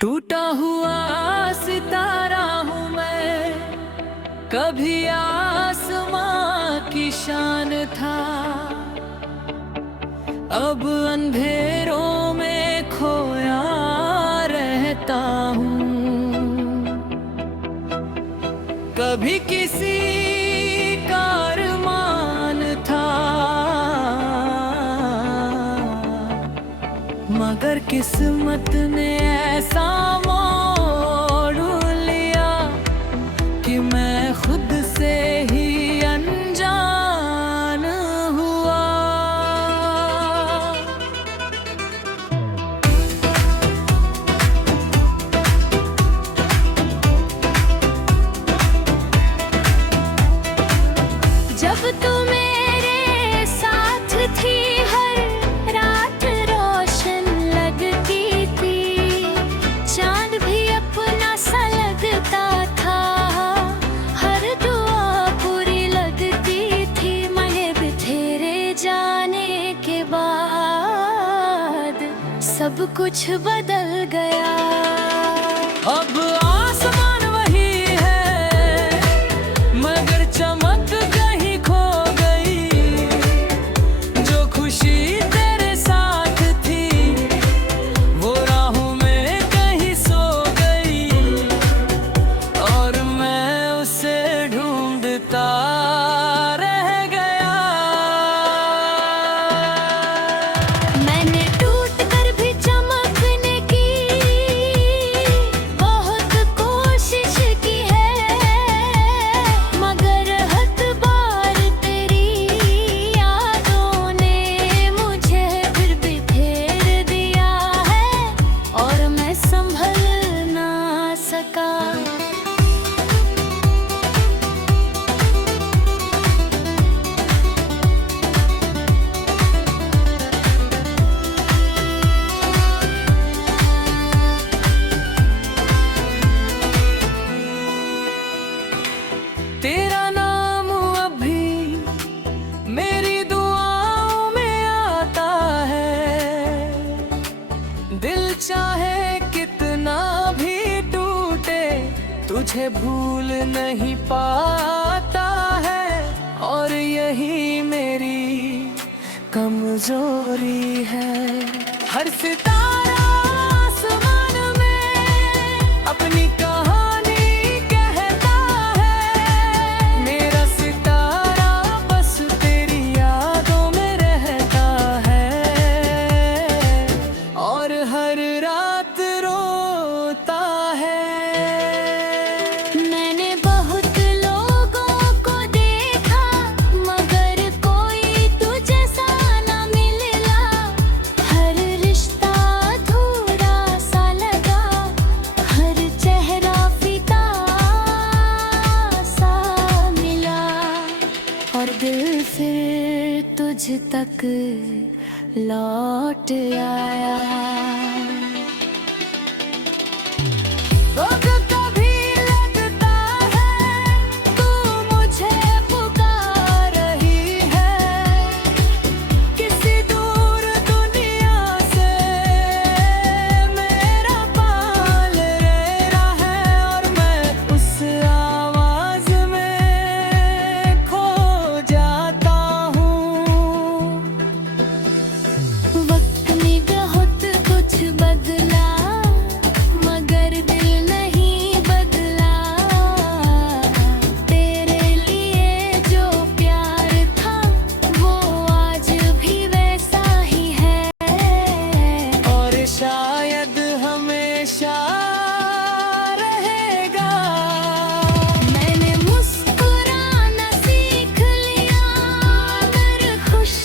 टूटा हुआ सितारा हूँ मैं, कभी आसमां की शान था। अब अंधेरों में खोया रहता हूँ। कभी किसी का अरमान था, मगर किस्मत ने ऐसा मोड़ लिया कि मैं खुद से ही अनजान हुआ। जब तू मेरे साथ थी, हर रात रोशन लगती थी। चांद भी अपना सा लगता था, हर दुआ पूरी लगती थी। महब तेरे जाने के बाद सब कुछ बदल गया। अब आसमान वही है, मगर चमक कहीं खो गई। जो खुशी तेरे साथ थी, वो राहों में कहीं सो गई। और मैं उसे ढूंढता रह गया। मैंने टूट कर भी चमकने की बहुत कोशिश की है, मगर हद बार तेरी यादों ने मुझे फिर बिखेर दिया है। और मैं संभल ना सका। तेरा नाम अभी मेरी दुआओं में आता है। दिल चाहे कितना भी टूटे, तुझे भूल नहीं पाता है। और यही मेरी कमजोरी है। हर सितारा आसमान में अपनी कहानी कहता है। मेरा सितारा बस तेरी यादों में रहता है, और हर रात रोता है। मैंने बहुत लोगों को देखा, मगर कोई तुझे सा ना मिला। हर रिश्ता अधूरा सा लगा, हर चेहरा फीका सा मिला। और दिल फिर तुझ तक लौट आया। रोग कभी लगता है तू मुझे पुकार रही है। किसी दूर दुनिया से मेरा पाल रेरा है। और मैं उस आवाज में खो जाता हूँ। वक्त में बहुत कुछ बदला, मगर दिल नहीं बदला। तेरे लिए जो प्यार था, वो आज भी वैसा ही है। और शायद हमेशा रहेगा। मैंने मुस्कुराना सीख लिया, अगर खुश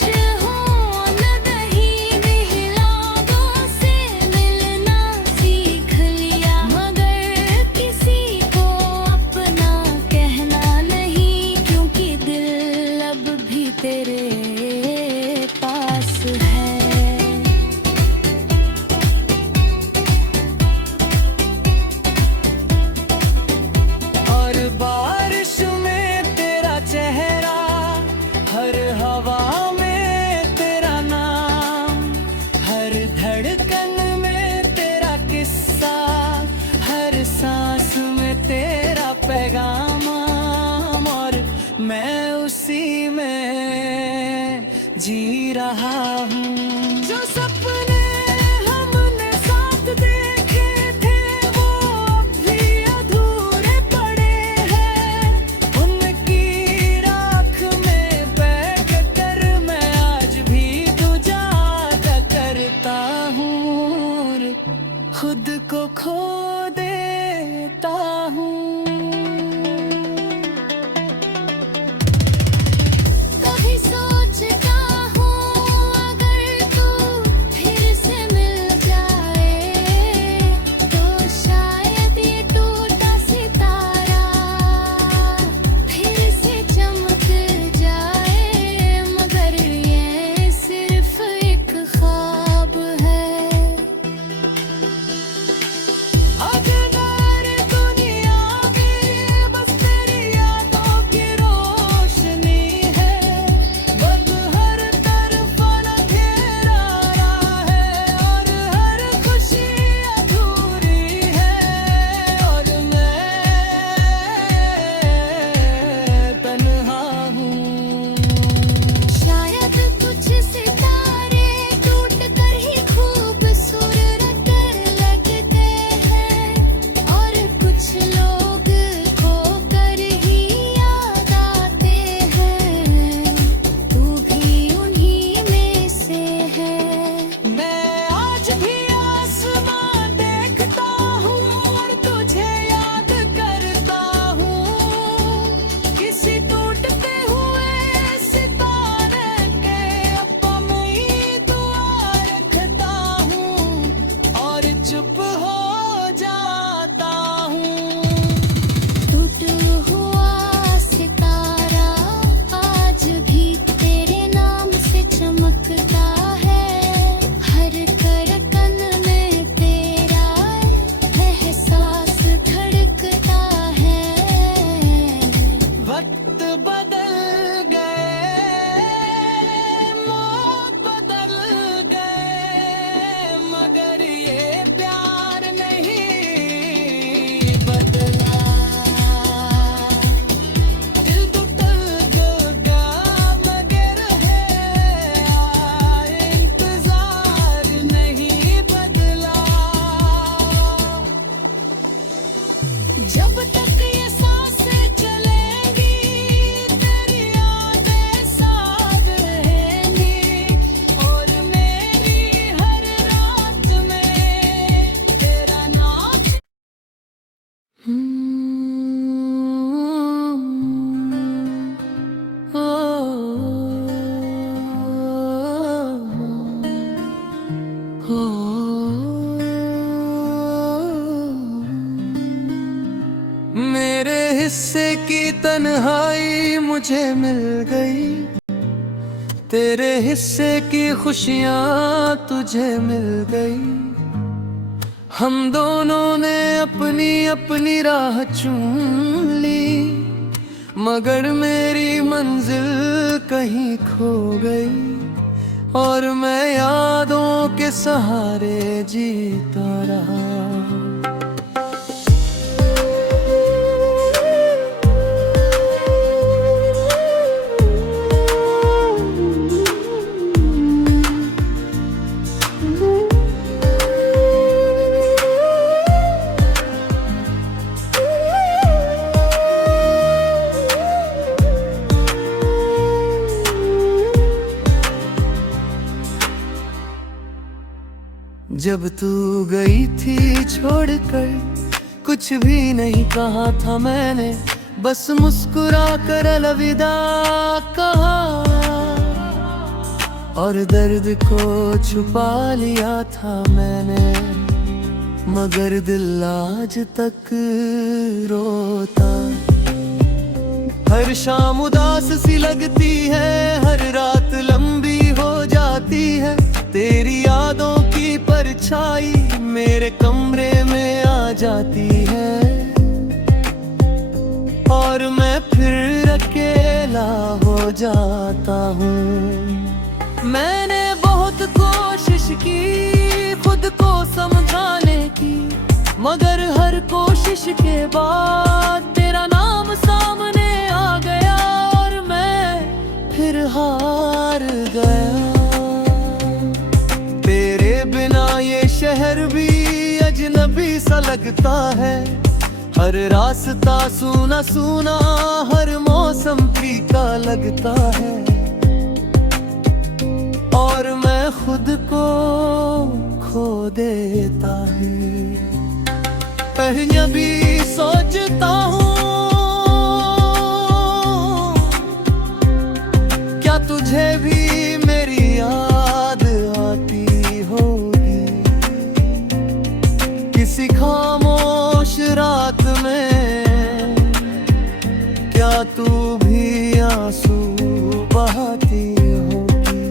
हूँ न दही मिलादों से मिलना सीख लिया। मगर किसी को अपना कहना नहीं, क्योंकि दिल अब भी तेरे पास है। रहा हूँ। जो सपने हमने साथ देखे थे वो अब भी अधूरे पड़े हैं। उनकी राख में बैठ कर मैं आज भी तुझे याद करता हूँ, खुद को खो देता हूँ। कभी सोचता हूँ अगर तू फिर से मिल जाए तो शायद ये टूटा सितारा फिर से चमक जाए, मगर ये सिर्फ एक ख्वाब है। अगर दुनिया में बस तेरी यादों की रोशनी है, बस हर तरफ अंधेरा रहा है और हर खुशी अधूरी है और मैं तन्हा हूँ। शायद कुछ सितारे टूट कर ही खूबसूरत लगते हैं और कुछ लोग खो कर ही याद आते हैं, तू भी उन्हीं में से है। मैं आज भी आसमान देखता हूँ और तुझे याद करता हूँ। किसी टूटते हुए सितारे के अपा में ही दुआ रखता हूँ और चुप हो जाता हूँ। टूट हुआ सितारा आज भी तेरे नाम से चमकता है, हर धड़कन में तेरा एहसास धड़कता है। वक्त बदल गए, मौत बदल गए, मगर ये प्यार नहीं बदला। दिल तो टल गया मगर है इंतजार नहीं बदला। जब तक ये सांसें चलेंगी तेरी यादें साथ रहेंगी और मेरी हर रात में तेरा नाम। मेरे हिस्से की तन्हाई मुझे मिल गई, तेरे हिस्से की खुशियाँ तुझे मिल गई। हम दोनों ने अपनी अपनी राह चुन ली, मगर मेरी मंजिल कहीं खो गई और मैं यादों के सहारे जीता रहा। जब तू गई थी छोड़कर, कुछ भी नहीं कहा था मैंने, बस मुस्कुरा कर अलविदा कहा और दर्द को छुपा लिया था मैंने, मगर दिल आज तक रोता। हर शाम उदास सी लगती है, हर रात लंबी हो जाती है, तेरी यादों की परछाई मेरे कमरे में आ जाती है और मैं फिर अकेला हो जाता हूँ। मैंने बहुत कोशिश की खुद को समझाने की, मगर हर कोशिश के बाद तेरा नाम सामने आ गया और मैं फिर हार गया। सा लगता है, हर रास्ता सूना सूना, हर मौसम फीका लगता है। और मैं खुद को खो देता हूँ, कहीं भी सोचता हूँ क्या तुझे भी मेरी याद आती होगी, किसी खामोश रात में क्या तू भी आंसू बहाती होगी।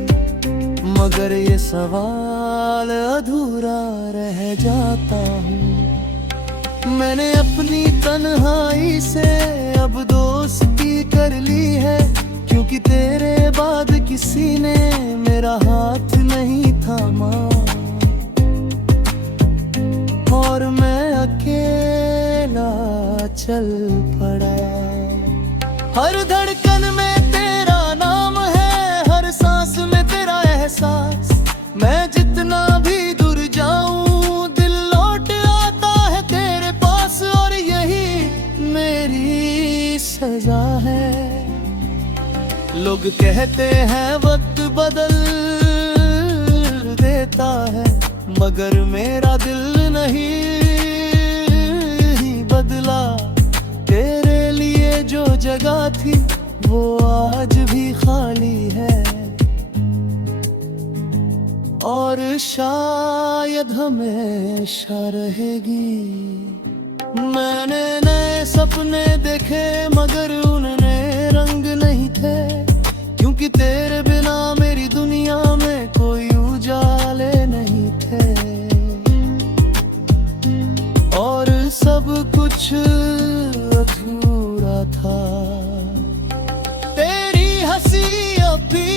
मगर ये सवाल अधूरा रह जाता हूँ। मैंने अपनी तन्हाई से अब दोस्ती कर ली है, क्योंकि तेरे बाद किसी ने मेरा हाथ नहीं थामा। और मैं अकेला चल पड़ा, हर धड़कन में तेरा नाम है, हर सांस में तेरा एहसास। मैं जितना भी दूर जाऊं दिल लौट आता है तेरे पास, और यही मेरी सजा है। लोग कहते हैं वक्त बदल देता है, मगर मेरा दिल नहीं बदला। तेरे लिए जो जगह थी वो आज भी खाली है, और शायद हमेशा रहेगी। मैंने नए सपने देखे मगर उनमें रंग नहीं थे, क्योंकि तेरे बिना मेरी दुनिया में कोई उजाले नहीं थे। और सब कुछ अधूरा था, तेरी हंसी अब भी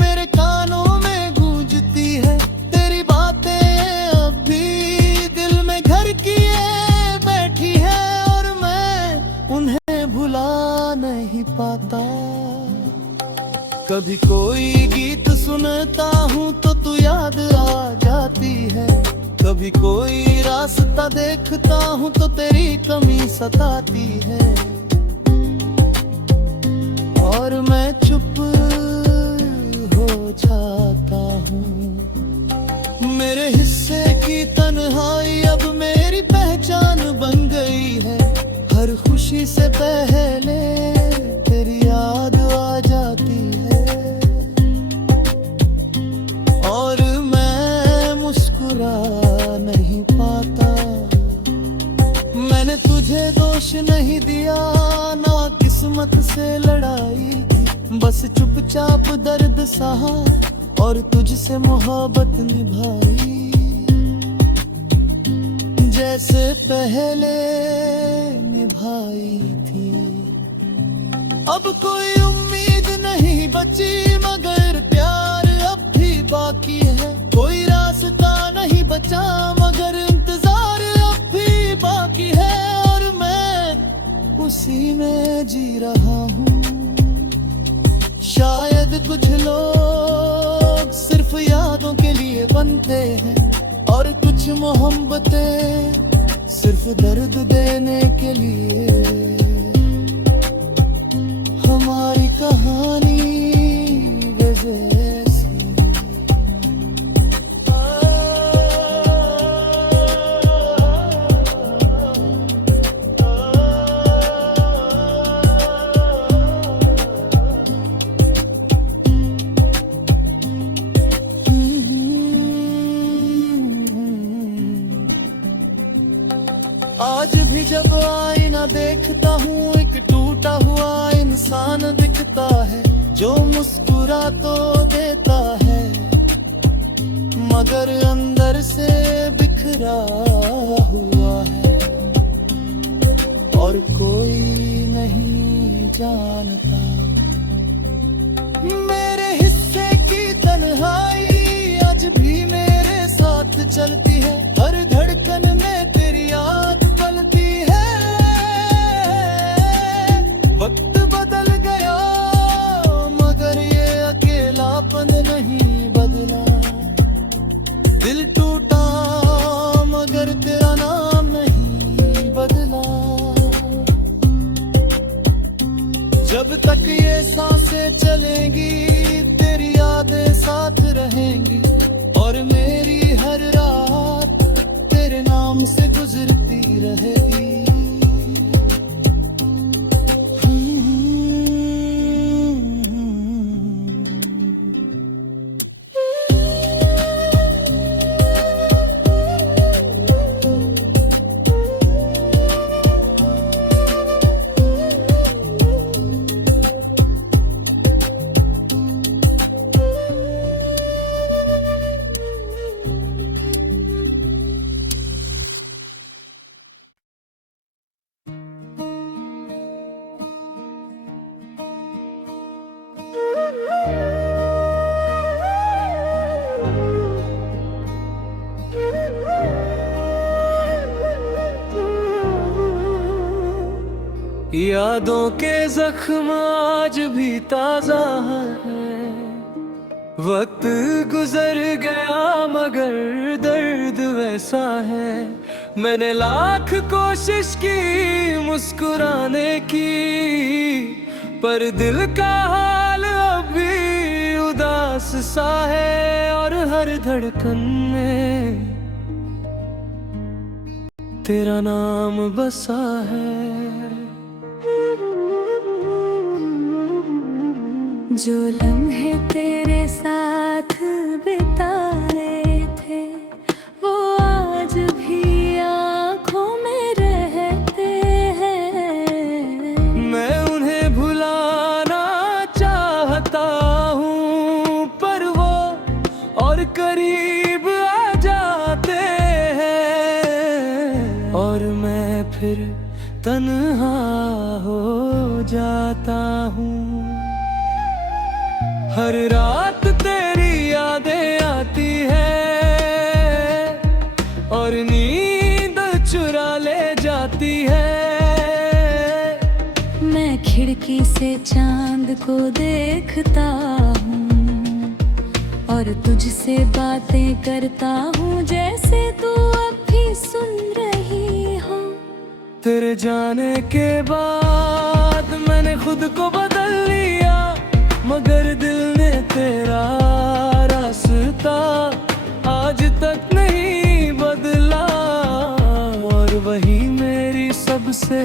मेरे कानों में गूंजती है, तेरी बातें अब भी दिल में घर किए बैठी है, और मैं उन्हें भुला नहीं पाता। कभी कोई गीत सुनता हूँ तो तू याद आ जाती है, कभी कोई रास्ता देखता हूँ तो तेरी कमी सताती है। और मैं चुप हो जाता हूँ, मेरे हिस्से की तन्हाई अब मेरी पहचान बन गई है। हर खुशी से पहले तेरी याद आ जाती है, और मैं मुस्कुरा नहीं पाता। मैंने तुझे दोष नहीं दिया, ना किस्मत से लड़ाई, बस चुपचाप दर्द सहा और तुझसे मोहब्बत निभाई। जैसे पहले निभाई थी, अब कोई उम्मीद नहीं बची, मगर प्यार अब भी बाकी है। कोई रास्ता नहीं बचा मगर इंतजार अब भी बाकी है, और मैं उसी में जी रहा हूँ। शायद कुछ लोग सिर्फ यादों के लिए बनते हैं, और कुछ मोहब्बतें सिर्फ दर्द देने के लिए। हमारी कहानी वैसी आज भी जब आईना देखता हूँ एक टूटा हुआ इंसान दिखता है, जो मुस्कुरा तो देता है मगर अंदर से बिखरा हुआ है, और कोई नहीं जानता। मेरे हिस्से की तन्हाई आज भी मेरे साथ चलती है, हर धड़कन में तेरी याद पलती है। वक्त बदल गया मगर ये अकेलापन नहीं बदला, दिल टूटा मगर तेरा नाम रहेगी। यादों के जख्म आज भी ताजा है, वक्त गुजर गया मगर दर्द वैसा है। मैंने लाख कोशिश की मुस्कुराने की, पर दिल का हाल अभी उदास सा है। और हर धड़कन में तेरा नाम बसा है। जो लम्हे तेरे साथ बिताए थे वो आज भी आँखों में रहते हैं। मैं उन्हें भुलाना चाहता हूँ, पर वो और करीब आ जाते हैं। और मैं फिर तन्हा हो जाता हूँ। हर रात तेरी यादें आती है और नींद चुरा ले जाती है। मैं खिड़की से चांद को देखता हूँ और तुझसे बातें करता हूँ, जैसे तू अब भी सुन रही हो। तेरे जाने के बाद मैंने खुद को बदल लिया, मगर दिल ने तेरा रास्ता आज तक नहीं बदला। और वही मेरी सबसे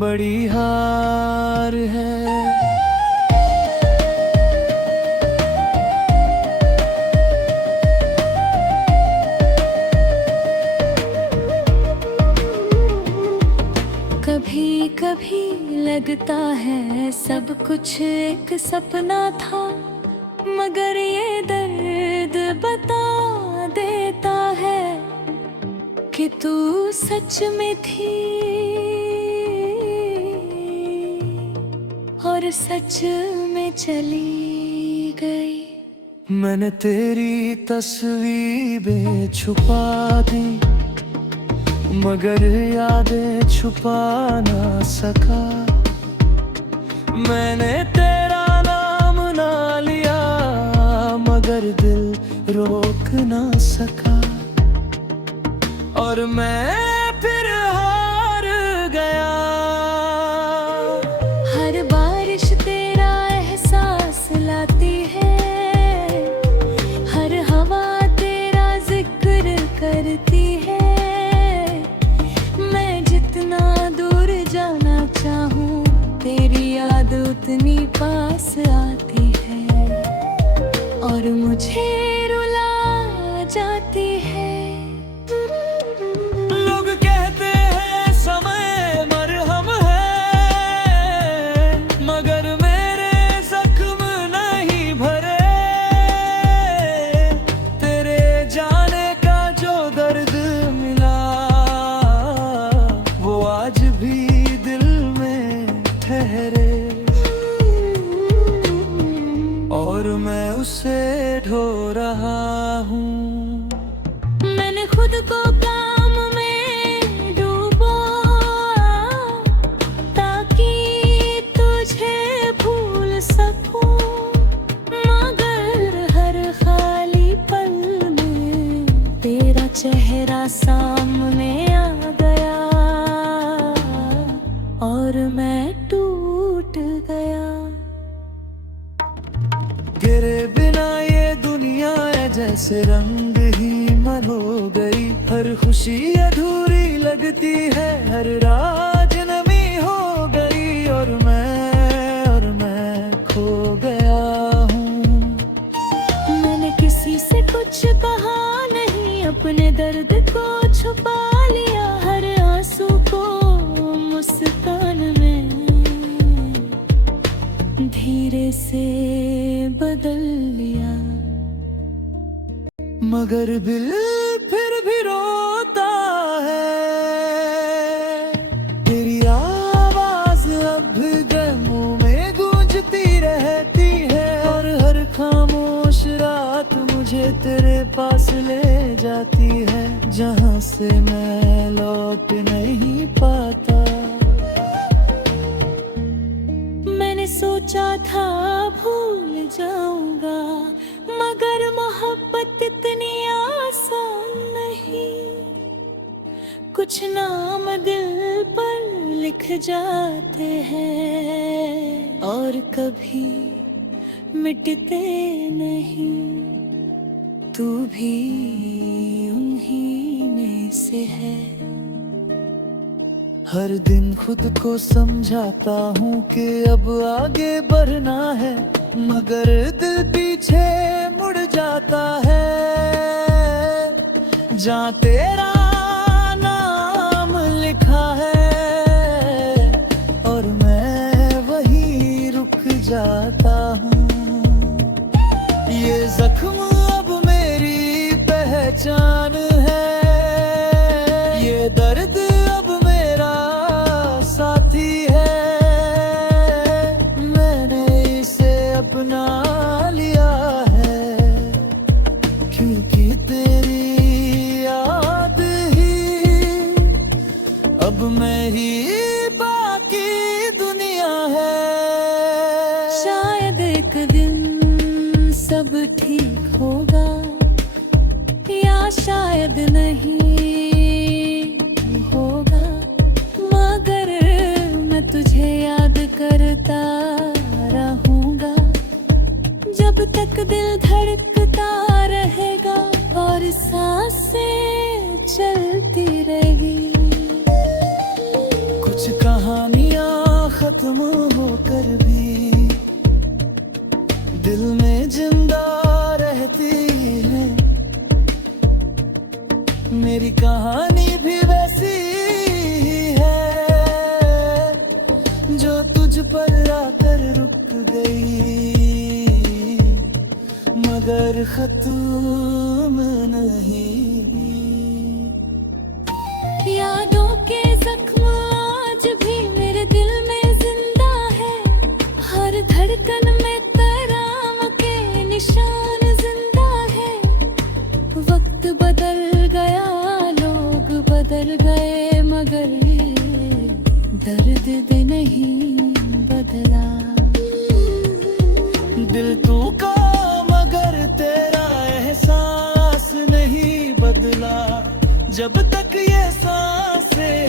बड़ी हार है। कभी कभी लगता है सब कुछ एक सपना था, मगर ये दर्द बता देता है कि तू सच में थी और सच में चली गई। मैंने तेरी तस्वीरें छुपा दी, मगर यादें छुपा ना सका। मैंने तेरा नाम ना लिया, मगर दिल रोक ना सका। और मैं फिर हार गया। हर बारिश तेरा एहसास लाती है, हर हवा तेरा जिक्र करती है। तेरी याद उतनी पास आती है और मुझे रुला जाती है। लोग लगती है हर रात नमी हो गई और मैं खो गया हूँ। मैंने किसी से कुछ कहा नहीं, अपने दर्द को छुपा लिया, हर आंसू को मुस्कान में धीरे से बदल लिया। मगर दिल फिर भी रोता है, तेरी आवाज अब मुंह में गूंजती रहती है, और हर खामोश रात मुझे तेरे पास ले जाती है, जहां से मैं लौट नहीं पाता। मैंने सोचा था भूल जाऊंगा, मगर मोहब्बत इतनी आसान नहीं। कुछ नाम दिल पर लिख जाते हैं और कभी मिटते नहीं। तू भी उन्हीं में से है। हर दिन खुद को समझाता हूँ कि अब आगे बढ़ना है, मगर दिल पीछे मुड़ जाता है। जहाँ तेरा नाम लिखा है और मैं वहीं रुक जाता हूँ। ये जख्म अब मेरी पहचान है, ये दर्द अब मेरा साथी है। मैंने इसे अपना लिया है, क्योंकि तेरी याद ही अब मेरी बाकी दुनिया है। शायद एक दिन सब ठीक होगा, या शायद नहीं होगा, मगर मैं तुझे याद करता रहूंगा। जब तक दिल धड़कता रहेगा और सांसें चलती रहेगी। कुछ कहानियां खत्म होकर भी दिल में जिंदा रहती है। मेरी कहानी भी वैसी ही है, जो तुझ पर आकर रुक गई, मगर खत्म नहीं। यादों के जख्म आज भी मेरे दिल में जिंदा है, हर धड़कन में तराम के निशान जिंदा है। वक्त बदल गया, लोग बदल गए, मगर ये दर्द दे नहीं बदला। दिल तू का मगर तेरा एहसास नहीं बदला। जब तक ये सांसें